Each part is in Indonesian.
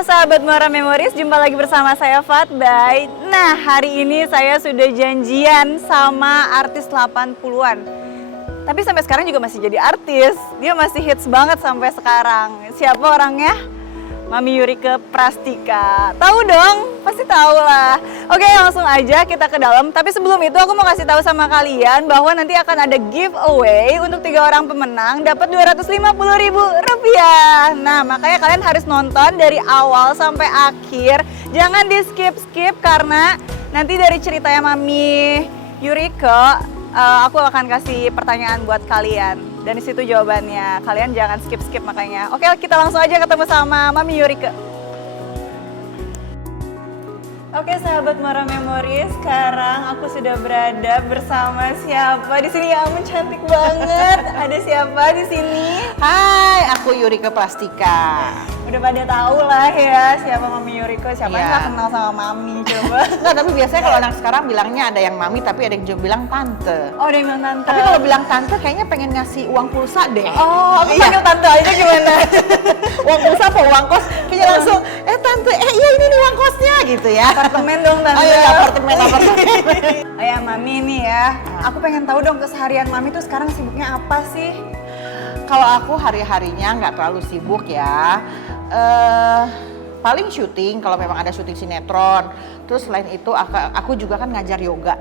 Halo sahabat Muara Memories, jumpa lagi bersama saya Fatbay. Nah, hari ini saya sudah janjian sama artis 80-an. Tapi sampai sekarang juga masih jadi artis. Dia masih hits banget sampai sekarang. Siapa orangnya? Mami Yurike Prastika. Tahu dong? Pasti tahu lah. Oke, langsung aja kita ke dalam. Tapi sebelum itu aku mau kasih tahu sama kalian bahwa nanti akan ada giveaway untuk 3 orang pemenang dapat Rp250.000. Nah, makanya kalian harus nonton dari awal sampai akhir. Jangan di skip-skip karena nanti dari ceritanya Mami Yurike aku akan kasih pertanyaan buat kalian. Dan di situ jawabannya. Kalian jangan skip-skip makanya. Oke, kita langsung aja ketemu sama Mami Yurike. Oke, sahabat Muara Memories, sekarang aku sudah berada bersama siapa di sini? Ya ampun, cantik banget. Ada siapa di sini? Hai, aku Yurike Prastika. Udah pada tahu lah ya siapa Mami Yurike. Siapa yang nggak kenal sama Mami, coba? Enggak, tapi biasanya kalau anak sekarang bilangnya ada yang mami, tapi ada yang juga bilang tante. Oh, ada yang bilang tante. Tapi kalau bilang tante kayaknya pengen ngasih uang pulsa deh. Oh, aku panggil tante aja gimana? Uang pulsa apa uang kos? Kayaknya langsung, tante, iya ini nih uang kosnya gitu ya. Apartemen dong tante. Oh iya, apartemen. Oh ya, Mami nih ya. Aku pengen tahu dong keseharian Mami tuh sekarang sibuknya apa sih? Kalau aku hari-harinya nggak terlalu sibuk ya. Paling syuting kalau memang ada syuting sinetron. Terus selain itu aku juga kan ngajar yoga.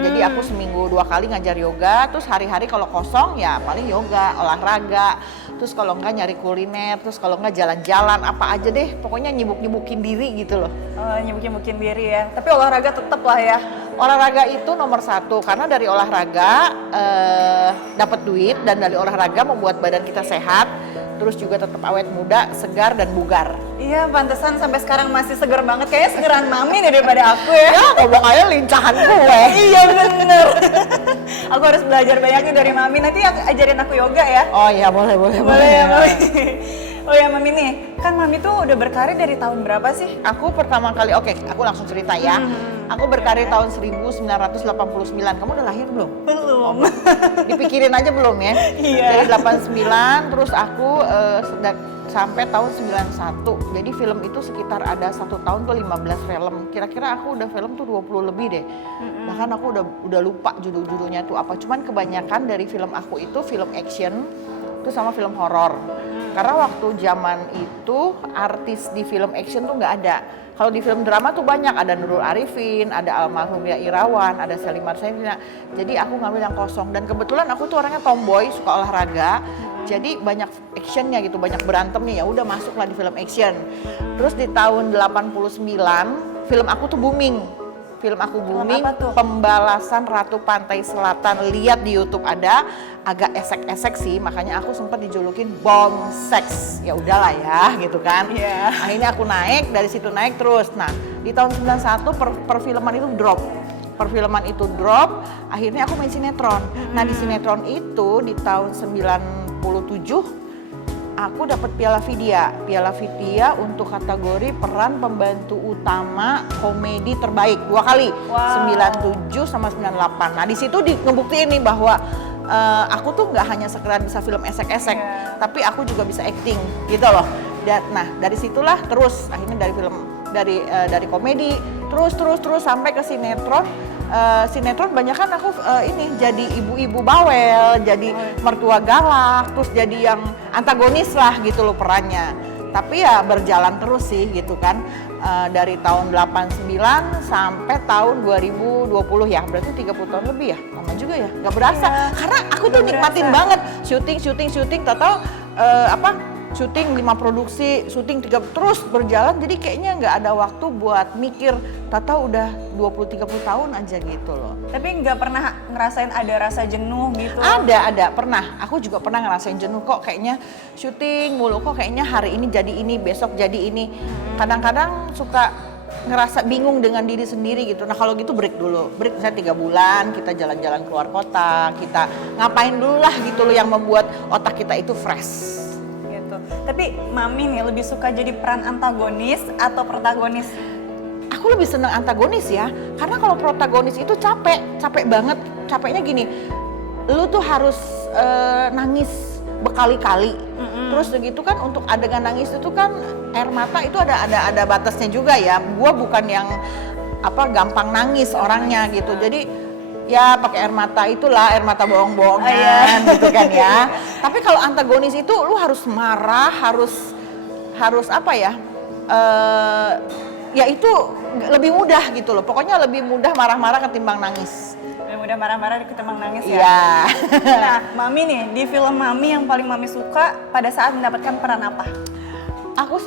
Jadi aku seminggu 2 kali ngajar yoga. Terus hari-hari kalau kosong ya paling yoga, olahraga. Terus kalau enggak nyari kuliner. Terus kalau enggak jalan-jalan apa aja deh. Pokoknya nyibuk-nyibukin diri gitu loh. Nyibuk-nyibukin diri ya. Tapi olahraga tetap lah ya. Olahraga itu nomor 1 karena dari olahraga dapat duit dan dari olahraga membuat badan kita sehat. Terus juga tetap awet muda, segar dan bugar. Iya, pantesan sampai sekarang masih segar banget. Kayaknya segeran Mami nih daripada aku ya. Ya, ngomong aja lincahan gue. Iya bener. Aku harus belajar banyaknya dari Mami. Nanti ajarin aku yoga ya. Oh iya, boleh. Ya, Mami. Oh ya Mami nih, kan Mami tuh udah berkarir dari tahun berapa sih? Aku pertama kali, aku langsung cerita ya. Aku berkarir tahun 1989. Kamu udah lahir belum? Belum. Dipikirin aja belum ya? Iya. Dari 89, terus aku sampai tahun 91. Jadi film itu sekitar ada 1 tahun tuh 15 film. Kira-kira aku udah film tuh 20 lebih deh. Bahkan aku udah lupa judul-judulnya tuh apa. Cuman kebanyakan dari film aku itu film action, itu sama film horor. Karena waktu zaman itu artis di film action tuh nggak ada. Kalau di film drama tuh banyak, ada Nurul Arifin, ada almarhum Ya Irawan, ada Sally Marcelina. Jadi aku ngambil yang kosong. Dan kebetulan aku tuh orangnya tomboy, suka olahraga. Jadi banyak actionnya gitu, banyak berantemnya. Ya udah masuklah di film action. Terus di tahun 89 film aku tuh booming. Film aku booming, Pembalasan Ratu Pantai Selatan. Lihat di YouTube ada, agak esek-esek sih, makanya aku sempat dijulukin Bomb Sex. Ya udahlah ya, gitu kan. Yeah. Akhirnya aku naik, dari situ naik terus. Nah, di tahun 91 perfilman itu drop. Perfilman itu drop, akhirnya aku main sinetron. Nah, di sinetron itu di tahun 97 aku dapat Piala Vidya untuk kategori peran pembantu utama komedi terbaik 2 kali, 97 sama 98. Nah di situ ngebuktiin nih bahwa aku tuh nggak hanya sekedar bisa film esek-esek, tapi aku juga bisa acting gitu loh. Nah dari situlah terus akhirnya dari komedi terus sampai ke sinetron. Sinetron banyak kan aku ini jadi ibu-ibu bawel, jadi mertua galak, terus jadi yang antagonis lah gitu loh perannya. Tapi ya berjalan terus sih gitu kan, dari tahun 89 sampai tahun 2020 ya, berarti 30 tahun lebih ya, lama juga ya, nggak berasa. Karena aku tuh nikmatin banget syuting, tahu syuting 5 produksi, syuting 3 terus berjalan, jadi kayaknya nggak ada waktu buat mikir, tahu udah 20-30 tahun aja gitu loh. Tapi nggak pernah ngerasain ada rasa jenuh gitu? Ada, pernah. Aku juga pernah ngerasain jenuh, kok kayaknya syuting mulu, kok kayaknya hari ini jadi ini, besok jadi ini. Kadang-kadang suka ngerasa bingung dengan diri sendiri gitu. Nah kalau gitu break dulu, misalnya 3 bulan kita jalan-jalan keluar kota, kita ngapain dulu lah gitu loh yang membuat otak kita itu fresh. Tapi Mami nih lebih suka jadi peran antagonis atau protagonis? Aku lebih seneng antagonis ya, karena kalau protagonis itu capek banget. Capeknya gini, lu tuh harus nangis, berkali-kali. Terus begitu kan untuk adegan nangis itu kan air mata itu ada batasnya juga ya. Gua bukan yang gampang nangis orangnya gitu. Jadi ya pakai air mata itulah, air mata bohong-bohongan gitu kan ya. Tapi kalau antagonis itu lu harus marah, harus apa ya? Ya itu lebih mudah gitu loh. Pokoknya lebih mudah marah-marah ketimbang nangis. Lebih mudah marah-marah ketimbang nangis ya. Iya. Nah, Mami nih, di film Mami yang paling Mami suka pada saat mendapatkan peran apa?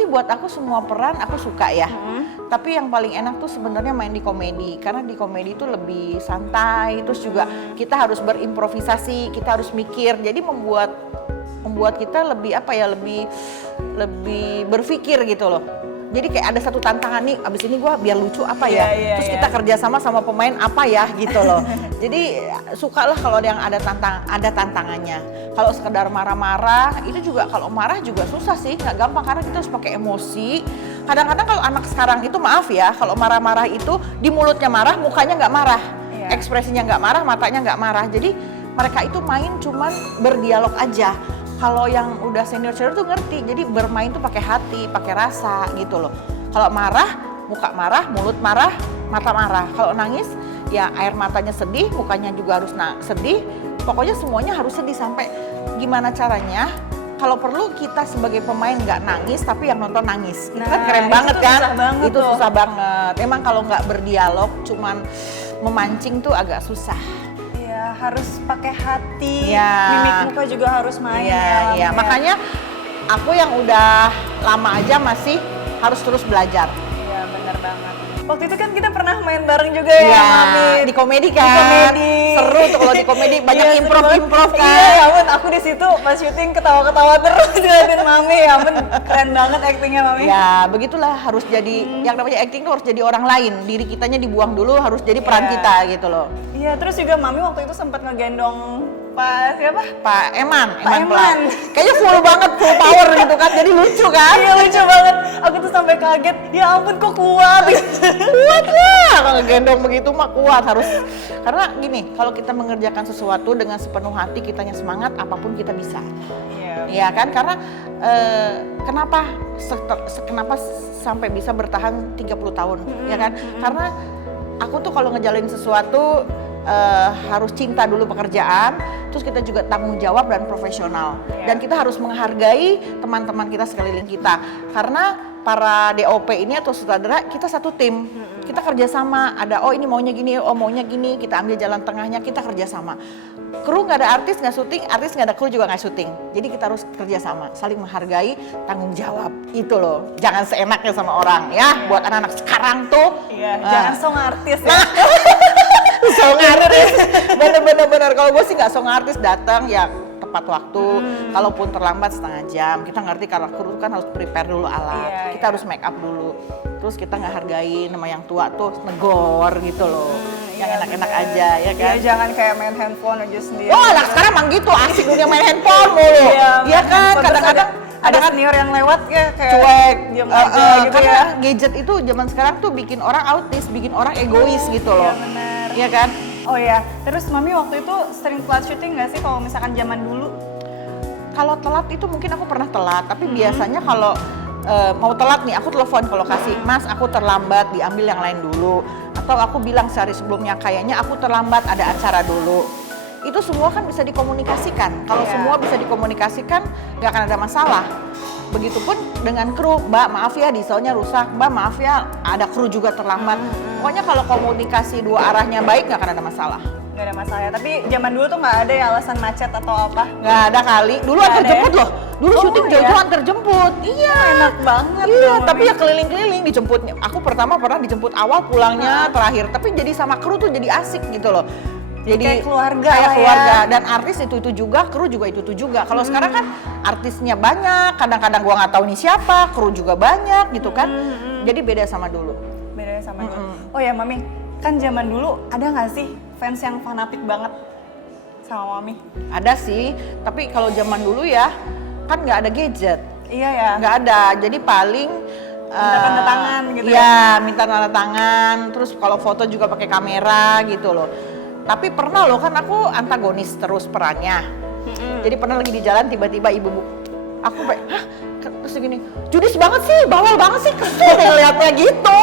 Buat aku semua peran aku suka ya. Tapi yang paling enak tuh sebenarnya main di komedi, karena di komedi itu lebih santai, terus juga kita harus berimprovisasi, kita harus mikir, jadi membuat kita lebih lebih berpikir gitu loh. Jadi kayak ada satu tantangan nih, abis ini gua biar lucu apa ya, terus kita kerja sama pemain apa ya gitu loh. Jadi sukalah kalau ada yang ada tantangannya. Kalau sekedar marah-marah, itu juga kalau marah juga susah sih, nggak gampang karena kita harus pakai emosi. Kadang-kadang kalau anak sekarang itu maaf ya, kalau marah-marah itu di mulutnya marah, mukanya nggak marah, ekspresinya nggak marah, matanya nggak marah. Jadi mereka itu main cuman berdialog aja. Kalau yang udah senior tuh ngerti, jadi bermain tuh pakai hati, pakai rasa gitu loh. Kalau marah, muka marah, mulut marah, mata marah. Kalau nangis, ya air matanya sedih, mukanya juga harus sedih. Pokoknya semuanya harus sedih sampai gimana caranya. Kalau perlu kita sebagai pemain nggak nangis, tapi yang nonton nangis. Itu kan keren banget kan? Itu susah banget. Emang kalau nggak berdialog, cuman memancing tuh agak susah. Harus pakai hati, mimik muka juga harus main ya. Makanya aku yang udah lama aja masih harus terus belajar. Iya, benar banget. Waktu itu kan kita pernah main bareng juga ya, Mami. Di komedi kan. Seru tuh kalau di komedi, banyak improv kan. Iya, ya ampun, aku di situ pas syuting ketawa-ketawa terus ngeliatin Mami. Ya ampun, keren banget aktingnya Mami. Ya, begitulah harus jadi yang namanya acting tuh harus jadi orang lain. Diri kitanya dibuang dulu, harus jadi peran kita gitu loh. Iya, terus juga Mami waktu itu sempat ngegendong Pak siapa? Pak Eman. Kayaknya full power gitu kan, jadi lucu kan? Iya, lucu banget. Aku tuh sampai kaget, ya ampun kok kuat. Kuat lah, kalau ngegendong begitu mah kuat harus. Karena gini, kalau kita mengerjakan sesuatu dengan sepenuh hati, kitanya semangat, apapun kita bisa. Iya kan? Karena kenapa sampai bisa bertahan 30 tahun, ya kan? Karena aku tuh kalau ngejalanin sesuatu harus cinta dulu pekerjaan, terus kita juga tanggung jawab dan profesional. Dan kita harus menghargai teman-teman kita sekeliling kita. Karena para DOP ini atau sutradara, kita satu tim. Kita kerjasama, ada ini maunya gini, maunya gini, kita ambil jalan tengahnya, kita kerjasama. Kru nggak ada artis nggak syuting, artis nggak ada kru juga nggak syuting. Jadi kita harus kerjasama, saling menghargai, tanggung jawab. Itu loh, jangan seenaknya sama orang ya. Buat anak-anak sekarang tuh. Jangan song artis ya. Song artis, bener-bener. Kalau gue sih nggak song artis, datang ya tepat waktu. Kalaupun terlambat setengah jam, kita ngerti karena kru kan harus prepare dulu alat. Kita harus make up dulu. Terus kita nggak hargain sama yang tua tuh negor gitu loh. Yang enak-enak aja ya kan. Iya, jangan kayak main handphone aja sendiri. Oh, anak sekarang emang gitu, asik dunia main handphone mulu. Iya kan, kadang-kadang ada senior yang lewat ya kayak cuek, diam aja gitu karena ya. gadget itu zaman sekarang tuh bikin orang autis, bikin orang egois gitu loh. Iya benar. Iya kan? Oh ya, terus Mami waktu itu sering telat syuting nggak sih kalau misalkan zaman dulu? Kalau telat itu mungkin aku pernah telat, tapi biasanya kalau mau telat nih, aku telepon ke lokasi, Mas aku terlambat, diambil yang lain dulu. Atau aku bilang sehari sebelumnya, kayaknya aku terlambat, ada acara dulu. Itu semua kan bisa dikomunikasikan. Kalau semua bisa dikomunikasikan, nggak akan ada masalah. Begitupun dengan kru, Mbak maaf ya dieselnya rusak, Mbak maaf ya ada kru juga terlambat. Pokoknya kalau komunikasi dua arahnya baik, nggak akan ada masalah. Nggak ada masalah ya, tapi zaman dulu tuh nggak ada ya alasan macet atau apa? Nggak ada kali, dulu antar jemput loh. Dulu syuting jauh-jauh antar jemput. Iya. Enak banget. Iya, tapi ya keliling-keliling dijemputnya. Aku pertama pernah dijemput awal, pulangnya terakhir. Tapi jadi sama kru tuh jadi asik gitu loh. Jadi kayak keluarga kayak lah keluarga. ya. Dan artis itu juga, kru juga itu juga. Kalau sekarang kan artisnya banyak, kadang-kadang gua nggak tahu nih siapa, kru juga banyak gitu kan. Jadi beda sama dulu. Bedanya sama dulu. Oh ya Mami, kan zaman dulu ada nggak sih fans yang fanatik banget sama Mami? Ada sih, tapi kalau zaman dulu ya kan nggak ada gadget. Iya ya. Nggak ada, jadi paling minta tanda tangan gitu ya. Minta tanda tangan, terus kalau foto juga pakai kamera gitu loh. Tapi pernah loh kan aku antagonis terus perannya. Jadi pernah lagi di jalan tiba-tiba ibu aku kayak, hah? Terus gini, judes banget sih, bawel banget sih, kesel ngeliatnya gitu.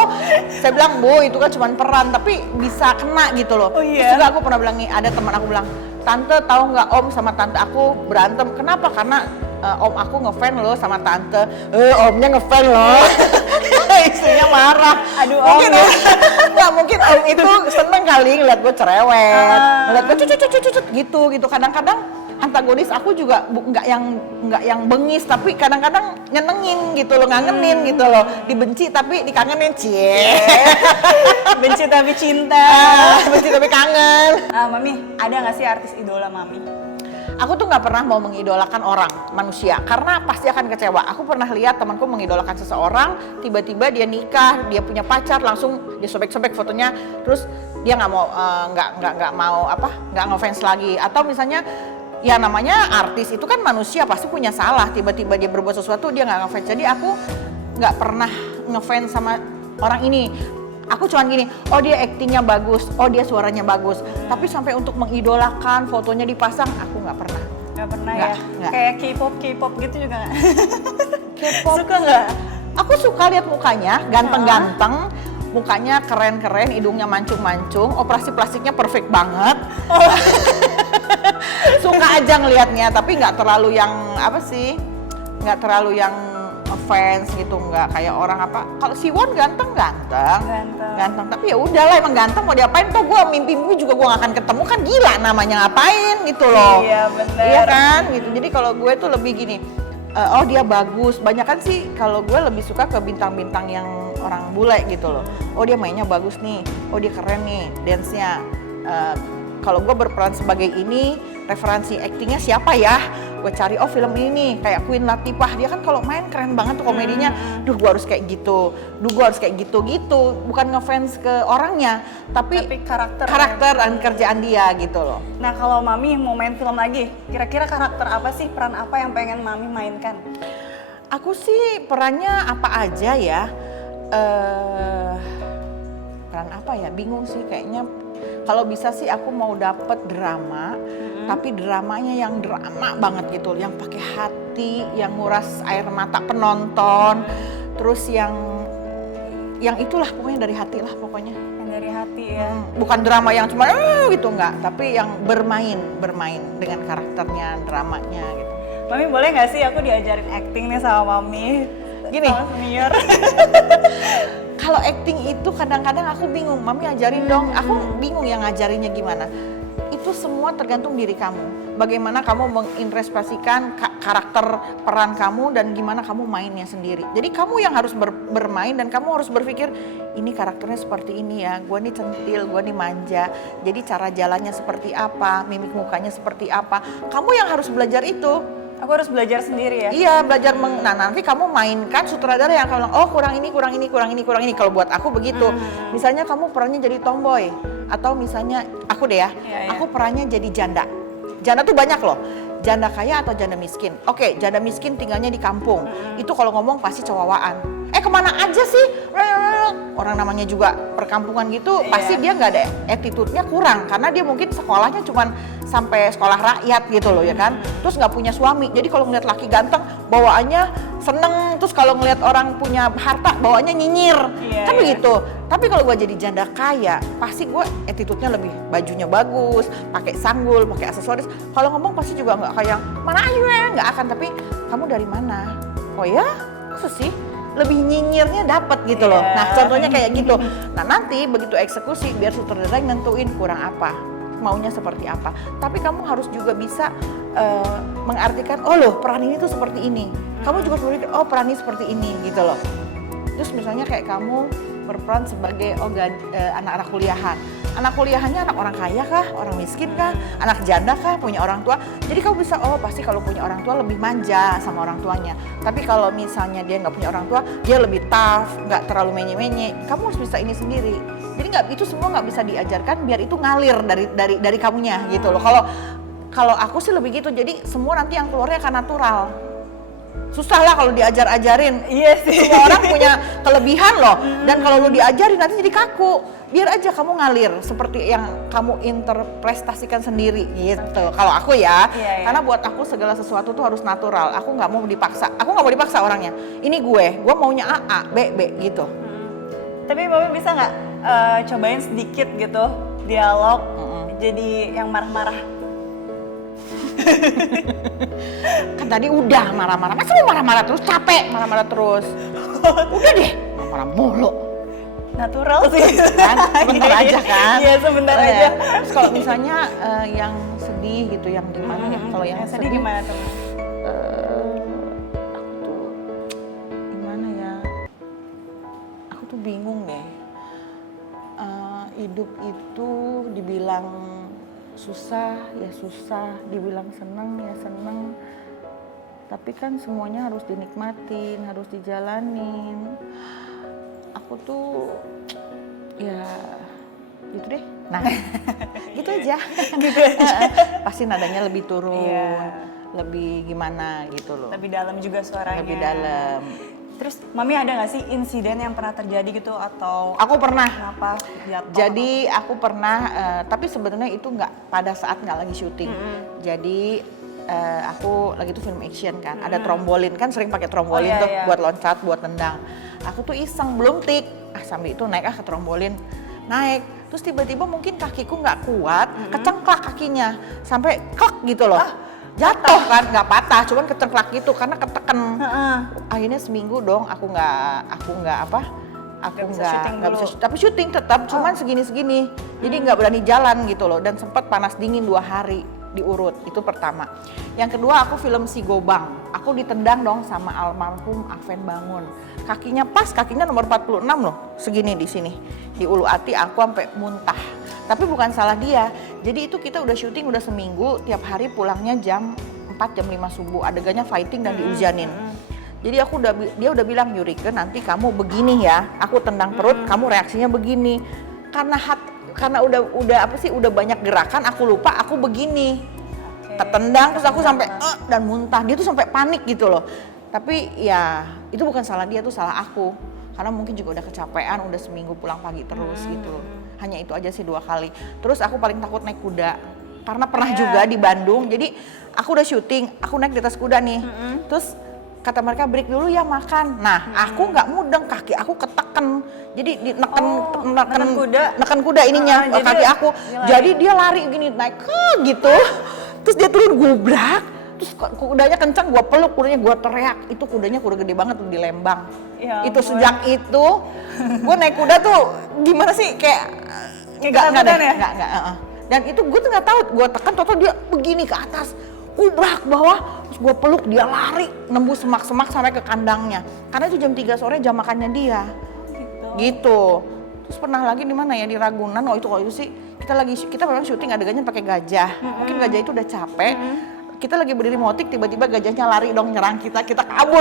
Saya bilang, Bu, itu kan cuma peran, tapi bisa kena gitu loh. Oh, iya? Terus juga aku pernah bilang nih, ada teman aku bilang, Tante tahu nggak Om sama Tante aku berantem, kenapa? Karena Om aku ngefan loh sama Tante, Omnya ngefan loh. Istrinya marah. Aduh, mungkin Om. nggak mungkin Om itu seneng kali ngeliat gue cerewet, ngeliat gue cucut gitu. Kadang-kadang antagonis aku juga nggak yang bengis, tapi kadang-kadang nyenengin gitu loh, ngangenin gitu loh, dibenci tapi dikangenin, cie. Benci tapi cinta. Benci tapi kangen. Mami, ada nggak sih artis idola Mami? Aku tuh nggak pernah mau mengidolakan orang, manusia, karena pasti akan kecewa. Aku pernah lihat temanku mengidolakan seseorang, tiba-tiba dia nikah, dia punya pacar, langsung dia sobek-sobek fotonya, terus dia nggak ngefans lagi. Atau misalnya, ya namanya artis itu kan manusia, pasti punya salah, tiba-tiba dia berbuat sesuatu dia nggak ngefans. Jadi aku nggak pernah ngefans sama orang ini. Aku cuman gini, oh dia aktingnya bagus, oh dia suaranya bagus. Tapi sampai untuk mengidolakan, fotonya dipasang, aku nggak pernah. Nggak pernah Nggak, ya? nggak. Kayak K-pop gitu juga nggak? K-pop. Suka nggak? Aku suka lihat mukanya, ganteng-ganteng, mukanya keren-keren, hidungnya mancung-mancung, operasi plastiknya perfect banget. Suka aja ngelihatnya, tapi nggak terlalu yang nggak terlalu yang fans gitu, nggak kayak orang apa. Kalau Siwon ganteng, tapi ya udahlah, emang ganteng mau diapain, toh gue mimpi juga gue gak akan ketemu, kan gila namanya, ngapain gitu loh. Iya bener. Iya kan gitu. Jadi kalau gue tuh lebih gini, oh dia bagus, banyak kan sih kalau gue lebih suka ke bintang-bintang yang orang bule gitu loh. Oh dia mainnya bagus nih, oh dia keren nih dance-nya. Kalau gue berperan sebagai ini, referensi aktingnya siapa ya? Gue cari, oh film ini nih, kayak Queen Latifah, dia kan kalau main keren banget tuh komedinya. Duh gue harus kayak gitu, gue harus kayak gitu. Bukan ngefans ke orangnya, tapi karakter dan kerjaan dia gitu loh. Nah kalau Mami mau main film lagi, kira-kira karakter apa sih, peran apa yang pengen Mami mainkan? Aku sih perannya apa aja ya, peran apa ya, bingung sih kayaknya. Kalau bisa sih aku mau dapet drama, tapi dramanya yang drama banget gitu, yang pakai hati, yang nguras air mata penonton, terus yang itulah pokoknya dari hati lah pokoknya. Yang dari hati ya. Bukan drama yang cuma gitu enggak, tapi yang bermain dengan karakternya, dramanya gitu. Mami boleh nggak sih aku diajarin acting nih sama Mami? Gini. Sama senior. Kalau acting itu kadang-kadang aku bingung, Mami ajarin dong. Aku bingung yang ngajarinnya gimana. Itu semua tergantung diri kamu. Bagaimana kamu menginterpretasikan karakter peran kamu dan gimana kamu mainnya sendiri. Jadi kamu yang harus bermain dan kamu harus berpikir, ini karakternya seperti ini ya, gue nih centil, gue nih manja. Jadi cara jalannya seperti apa, mimik mukanya seperti apa. Kamu yang harus belajar itu. Aku harus belajar sendiri ya? Iya, belajar nah nanti kamu mainkan sutradara yang akan bilang, oh kurang ini. Kalau buat aku begitu. Misalnya kamu perannya jadi tomboy, atau misalnya aku deh ya, aku perannya jadi janda. Janda tuh banyak loh, janda kaya atau janda miskin. Oke, janda miskin tinggalnya di kampung, itu kalau ngomong pasti cowawaan. Kemana aja sih? Orang namanya juga perkampungan gitu, pasti dia nggak ada attitude-nya kurang, karena dia mungkin sekolahnya cuman sampai sekolah rakyat gitu loh ya kan. Terus nggak punya suami, jadi kalau ngeliat laki ganteng bawaannya seneng, terus kalau ngeliat orang punya harta bawaannya nyinyir, kan begitu. Tapi kalau gue jadi janda kaya, pasti gue attitude-nya lebih, bajunya bagus, pakai sanggul, pakai aksesoris. Kalau ngomong pasti juga nggak kayak mana aja ya, nggak akan. Tapi kamu dari mana? Oh ya, maksud sih lebih nyinyirnya dapat gitu loh. Nah contohnya kayak gitu. Nah nanti begitu eksekusi biar sutradara yang nentuin kurang apa, maunya seperti apa. Tapi kamu harus juga bisa mengartikan, oh loh peran ini tuh seperti ini. Kamu juga harus berpikir, oh peran ini seperti ini gitu loh. Terus misalnya kayak kamu berperan sebagai anak-anak kuliahan. Anak kuliahannya anak orang kaya kah, orang miskin kah, anak janda kah, punya orang tua. Jadi kamu bisa, oh pasti kalau punya orang tua lebih manja sama orang tuanya. Tapi kalau misalnya dia nggak punya orang tua, dia lebih tough, nggak terlalu menye-menye. Kamu harus bisa ini sendiri. Jadi itu semua nggak bisa diajarkan, biar itu ngalir dari kamunya gitu loh. Kalau aku sih lebih gitu. Jadi semua nanti yang keluarnya akan natural. Susah lah kalau diajar-ajarin. Iya sih. Semua orang punya kelebihan loh. Dan kalau lu diajarin nanti jadi kaku. Biar aja kamu ngalir seperti yang kamu interpretasikan sendiri gitu. Kalau aku ya, Iya. karena buat aku segala sesuatu tuh harus natural. Aku nggak mau dipaksa. Aku nggak mau dipaksa orangnya. Ini gue maunya A, B gitu. Tapi Mami bisa nggak cobain sedikit gitu dialog, jadi yang marah-marah? Kan tadi udah marah-marah. Masa mau marah-marah terus? Capek marah-marah terus. Udah deh, marah mulu. Natural sih. Kan sebentar aja kan. Iya sebentar Oh, aja. ya. Terus kalau misalnya yang sedih gitu, yang gimana ya? Kalau yang sedih gimana tuh? aku tuh gimana ya? Aku tuh bingung deh. Hidup itu dibilang susah, dibilang seneng, ya seneng. Tapi kan semuanya harus dinikmatin, harus dijalanin. Aku tuh ya gitu deh. Nah, gitu aja. Pasti nadanya lebih turun, lebih gimana gitu loh. Lebih dalam juga suaranya. Lebih dalam. Terus Mami ada nggak sih insiden yang pernah terjadi gitu atau Aku pernah. kenapa jatuh? Jadi aku pernah, tapi sebenarnya itu nggak pada saat nggak lagi syuting. Jadi aku lagi tuh film action kan, ada trombolin kan, sering pakai trombolin Oh, iya, tuh iya. buat loncat, buat nendang. Aku tuh iseng belum tik, sambil itu naik ke trombolin, naik. Terus tiba-tiba mungkin kakiku nggak kuat, kecengklak kakinya, sampai klek gitu loh. Jatuh kan, nggak patah, cuman kecengklak gitu karena keteken. Akhirnya seminggu dong aku nggak bisa syuting nggak bisa, dulu. tapi syuting tetap cuman segini jadi nggak berani jalan gitu loh, dan sempat panas dingin 2 hari diurut. Itu pertama. Yang kedua aku film Si Gobang, aku ditendang dong sama almarhum Aven Bangun, kakinya nomor 46 loh, segini di sini di ulu hati, aku sampai muntah. Tapi bukan salah dia, jadi itu kita udah syuting udah seminggu, tiap hari pulangnya jam 4 jam 5 subuh, adegannya fighting dan dihujanin. Jadi dia udah bilang, Yurike nanti kamu begini ya, aku tendang perut, kamu reaksinya begini. Karena udah banyak gerakan, aku lupa aku begini. Tertendang terus aku sampai dan muntah. Dia tuh sampai panik gitu loh. Tapi ya itu bukan salah dia, tuh salah aku. Karena mungkin juga udah kecapean, udah seminggu pulang pagi terus gitu loh. Hanya itu aja sih 2 kali. Terus aku paling takut naik kuda. Karena pernah juga di Bandung, jadi aku udah syuting, aku naik di atas kuda nih. Terus kata mereka break dulu ya makan. Nah, aku nggak mudeng, kaki aku keteken. Jadi neken kuda ininya, kaki aku. Jadi dia lari gini naik gitu. Terus dia turun gubrak. Terus kudanya kencang, gua peluk kudanya, gua teriak. Itu kudanya kuda gede banget tuh di Lembang. Ya Itu ampun. sejak itu gua naik kuda tuh gimana sih, kayak nggak deh, ya? nggak. Dan itu gue tuh nggak tahu, gue tekan total dia begini ke atas, kubrak bawah, terus gue peluk, dia lari nembus semak-semak sampai ke kandangnya. Karena itu jam 3 sore jam makannya dia. Gitu. Terus pernah lagi di mana ya, di Ragunan. Oh itu sih kita memang syuting adegannya pakai gajah. Mungkin gajah itu udah capek. Kita lagi berdiri motik, tiba-tiba gajahnya lari dong nyerang kita kabur.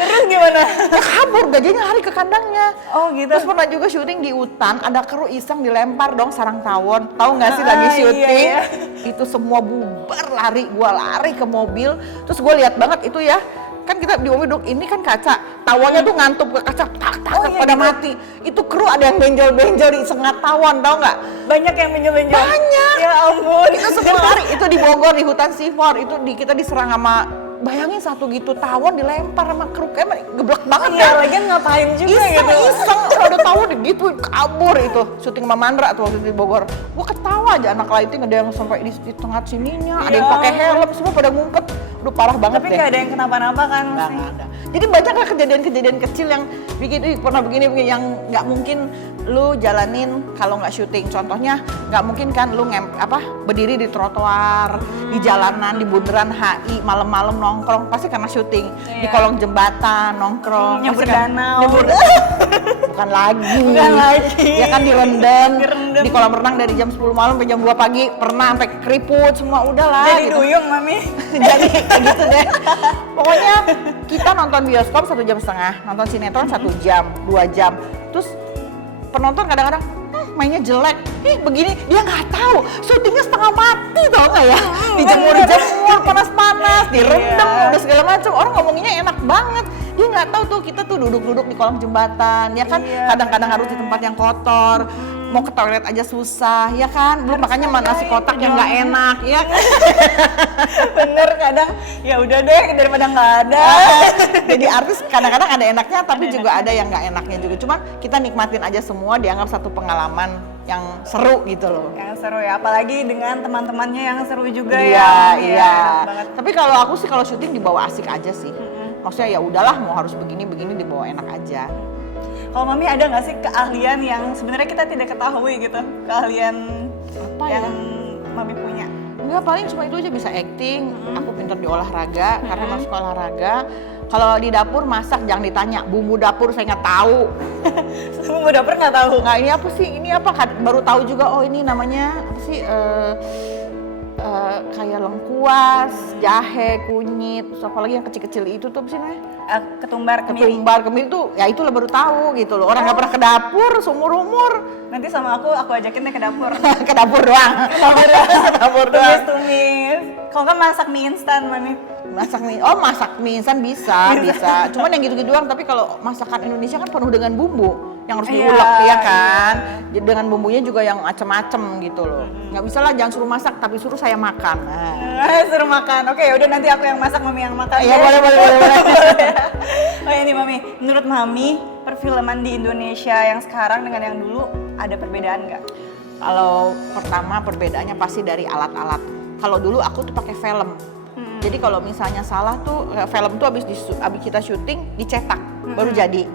Terus gimana? Ya kabur, gajahnya lari ke kandangnya. Oh gitu. Terus pernah juga syuting di hutan, ada kru iseng dilempar dong sarang tawon. Tahu nggak sih lagi syuting? Iya. Itu semua bubar lari, gua lari ke mobil. Terus gua lihat banget itu ya. Kan kita di mobil dong, ini kan kaca. Tawonnya tuh ngantuk ke kaca, tak pada gitu. mati. Itu kru ada yang benjol-benjol di sengat tawon, tahu nggak? Banyak yang benjol-benjol. Banyak. Ya ampun. Itu semua lari, itu di Bogor di hutan Sifor, itu kita diserang sama, bayangin satu gitu tawon dilempar sama kru, kayak geblek banget Iya, kan. lagian ngapain juga gitu. Iseng ada tawon gitu kabur. Itu syuting sama Mandra tuh waktu di Bogor. Gua ketawa aja, anak lighting ada yang sampai di tengah sininya, ada yang pakai helm, semua pada ngumpet. Udah parah banget Tapi deh. nggak ada yang kenapa-napa kan? Nggak ada. Jadi banyak lah kejadian-kejadian kecil yang bikin pernah begini yang nggak mungkin lu jalanin kalau nggak syuting. Contohnya nggak mungkin kan lu berdiri di trotoar, di jalanan, di bundaran HI malam-malam nongkrong, pasti karena syuting. Di kolong jembatan nongkrong, Nyebur pasti kan- danau. nyebur bukan lagi. Bukan lagi. Ya kan direndam. Direndam. Di kolam renang dari jam 10 malam sampai jam 2 pagi, pernah sampai keriput semua, udahlah. Jadi gitu. duyung Mami. Jadi kayak gitu deh. Pokoknya kita nonton bioskop 1,5 jam, nonton sinetron 1 jam, 2 jam. Terus penonton kadang-kadang mainnya jelek, begini, dia nggak tahu, syutingnya setengah mati tau nggak ya, dijemur panas-panas, direndam, udah segala macam, orang ngomonginnya enak banget, dia nggak tahu tuh kita tuh duduk-duduk di kolong jembatan, ya kan, kadang-kadang harus di tempat yang kotor, mau ke toilet aja susah, ya kan, belum makanya nasi kotak yang nggak enak, ya kan. Bener, kadang ya udah deh daripada nggak ada. Jadi artis kadang-kadang ada enaknya, tapi juga ada yang nggak enaknya juga. Cuman kita nikmatin aja semua, dianggap satu pengalaman yang seru gitu loh. Yang seru ya, apalagi dengan teman-temannya yang seru juga Iya, ya. iya. Enak banget. Tapi kalau aku sih kalau syuting dibawa asik aja sih. Maksudnya ya udahlah, mau harus begini-begini dibawa enak aja. Kalau Mami ada nggak sih keahlian yang sebenarnya kita tidak ketahui gitu? Keahlian Apa yang ya? Mami punya? Enggak, paling cuma itu aja, bisa acting. Aku pintar di olahraga karena masuk olahraga. Kalau di dapur masak jangan ditanya, bumbu dapur saya nggak tahu. Bumbu dapur nggak tahu? Nggak, ini apa sih? Ini apa? Baru tahu juga. Oh ini namanya apa sih? Kayak lengkuas, jahe, kunyit, terus apa lagi yang kecil-kecil itu tuh apa sih namanya? Ketumbar kemiri. Ketumbar kemiri tuh, ya itu lah baru tahu gitu loh. Orang nggak pernah ke dapur seumur umur. Nanti sama aku ajakin deh ke dapur. Ke dapur doang. Ke dapur doang. Tumis-tumis. Kalau nggak masak mie instan, Mami. Masak mie instan bisa. Cuman yang gitu-gitu doang. Tapi kalau masakan Indonesia kan penuh dengan bumbu yang harus diulek, ya kan. Jadi dengan bumbunya juga yang macem-macem gitu loh. Nggak bisa lah, jangan suruh masak, tapi suruh saya makan. Suruh makan. Oke, udah nanti aku yang masak, Mami yang makan. Iya, boleh. Oh ini Mami, menurut Mami perfilman di Indonesia yang sekarang dengan yang dulu ada perbedaan nggak? Kalau pertama perbedaannya pasti dari alat-alat. Kalau dulu aku tuh pakai film. Jadi kalau misalnya salah tuh film tuh habis kita syuting dicetak baru jadi.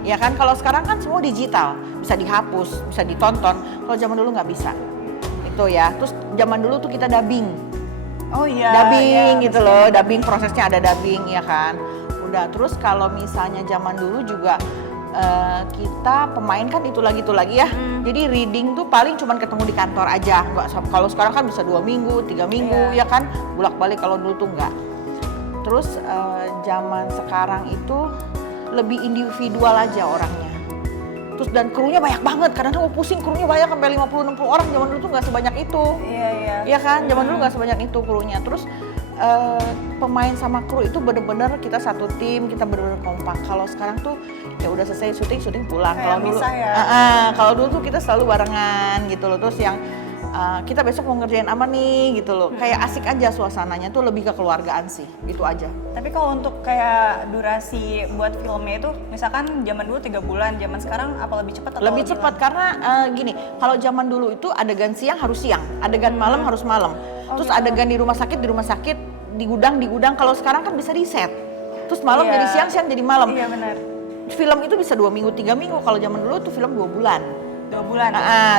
Ya kan, kalau sekarang kan semua digital, bisa dihapus, bisa ditonton. Kalau zaman dulu nggak bisa. Itu ya. Terus zaman dulu tuh kita dubbing. Oh iya. Dubbing gitu loh, dubbing, prosesnya ada dubbing ya kan. Udah, terus kalau misalnya zaman dulu juga kita pemain kan itu lagi ya. Jadi reading tuh paling cuman ketemu di kantor aja. Nggak, kalau sekarang kan bisa 2 minggu, 3 minggu ya kan, bolak-balik. Kalau dulu tuh enggak. Terus zaman sekarang itu lebih individual aja orangnya. Terus dan krunya banyak banget, kadang-kadang pusing, krunya banyak sampai 50-60 orang. Zaman dulu tuh nggak sebanyak itu. Iya. Iya kan, zaman dulu nggak sebanyak itu krunya. Terus pemain sama kru itu bener-bener kita satu tim, kita bener-bener kompak. Kalau sekarang tuh ya udah selesai syuting pulang. Kalau dulu, kalau dulu tuh kita selalu barengan gitu loh. Terus yang kita besok mau ngerjain apa nih gitu loh. Kayak asik aja suasananya tuh, lebih ke keluargaan sih, itu aja. Tapi kalau untuk kayak durasi buat filmnya itu, misalkan zaman dulu 3 bulan, zaman sekarang apa lebih cepat atau lebih cepat? Karena gini, kalau zaman dulu itu adegan siang harus siang, adegan malam harus malam. Terus gitu. Adegan di rumah sakit, di gudang. Kalau sekarang kan bisa reset. Terus malam jadi siang jadi malam. Iya benar. Film itu bisa 2 minggu, 3 minggu. Kalau zaman dulu tuh film 2 bulan. 2 bulan?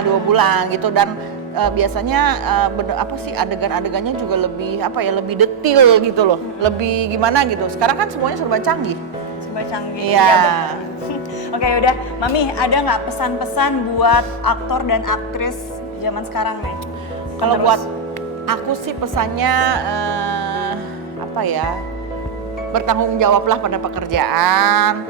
2 bulan gitu. Dan biasanya adegan-adegannya juga lebih lebih detail gitu loh. Lebih gimana gitu. Sekarang kan semuanya serba canggih. Iya. Oke, udah. Mami, ada nggak pesan-pesan buat aktor dan aktris zaman sekarang nih? Kalau buat aku sih pesannya bertanggung jawablah pada pekerjaan,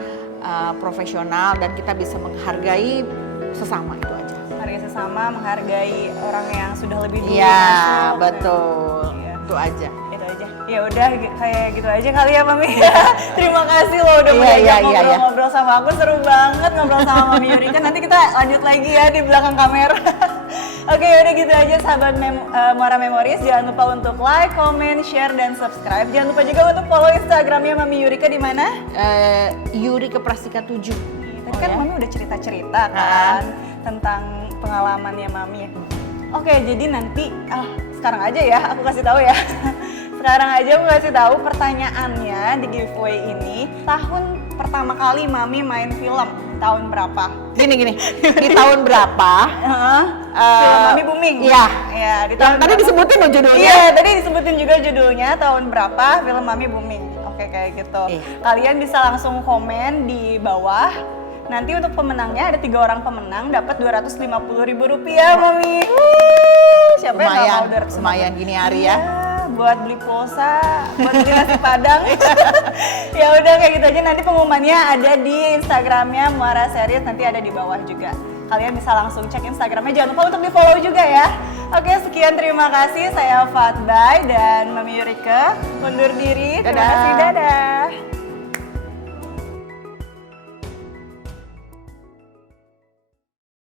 profesional, dan kita bisa menghargai sesama, itu aja. Menghargai sesama, menghargai orang yang sudah lebih dulu. Iya, betul. Iya. Itu aja. Ya udah, kayak gitu aja kali ya Mami. Terima kasih loh udah ngobrol-ngobrol sama aku, seru banget ngobrol sama Mami Yurika. Nanti kita lanjut lagi ya di belakang kamera. Oke, udah gitu aja sahabat Muara Memories. Jangan lupa untuk like, comment, share, dan subscribe. Jangan lupa juga untuk follow Instagramnya Mami Yurika di mana? Yurika Prastika 7. Tadi kan Mami udah cerita-cerita kan tentang pengalamannya Mami. Oke, jadi nanti sekarang aja ya aku kasih tahu ya. Sekarang aja aku kasih tahu pertanyaannya di giveaway ini. Tahun pertama kali Mami main film tahun berapa? Gini. Di tahun berapa? Film Mami booming. Iya. Ya, di tahun tadi disebutin loh judulnya. Iya, tadi disebutin juga judulnya, tahun berapa film Mami booming. Oke, kayak gitu. Kalian bisa langsung komen di bawah. Nanti untuk pemenangnya ada 3 orang pemenang dapat Rp250.000 Mami. Siapa yang nggak mau 250? Lumayan gini hari ya. Buat beli pulsa, buat beli nasi padang. Ya udah kayak gitu aja, nanti pengumumannya ada di Instagramnya Muara Series, nanti ada di bawah juga. kalian bisa langsung cek Instagramnya. Jangan lupa untuk di follow juga ya. Oke, sekian, terima kasih. Saya Fatbay dan Mami Yurike undur diri. Terima kasih, dadah.